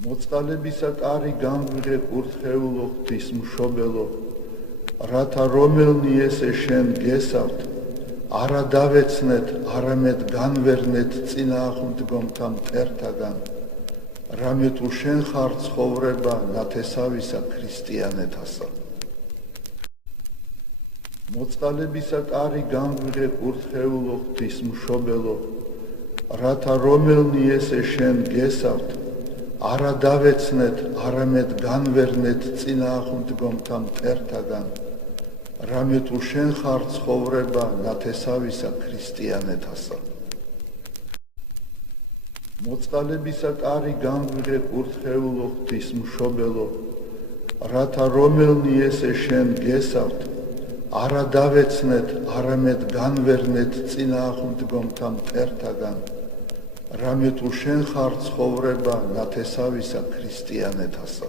მოწყალებისა კარი გამგვიღე კურთხეულო ღვთის მშობელო, რათა რომელნი ესე შენ გესავთ, არა დავეცნეთ, არამედ განვერნეთ წინააღმდგომთა მტერთაგან, რამე თუ შენ ხარ ცხოვრება ნათესავისა ქრისტიანეთასა. მოწყალებისა კარი გამგვიღე კურთხეულო ღვთის მშობელო, რათა რომელნი ესე შენ გესავთ, არა დავეცნეთ, არამედ განვერნეთ წინააღმდგომთა მტერთაგან, რამე თუ შენ ხარ ცხოვრება ნათესავისა ქრისტიანეთასა. მოწყალებისა კარი გამგვიღე კურთხეულო ღვთის მშობელო, რათა რომელნი ესე შენ გესავთ, არა დავეცნეთ, არამედ განვერნეთ წინააღმდგომთა მტერთაგან, რამე თუ შენ ხარ ცხოვრება ნათესავისა ქრისტიანეთასა.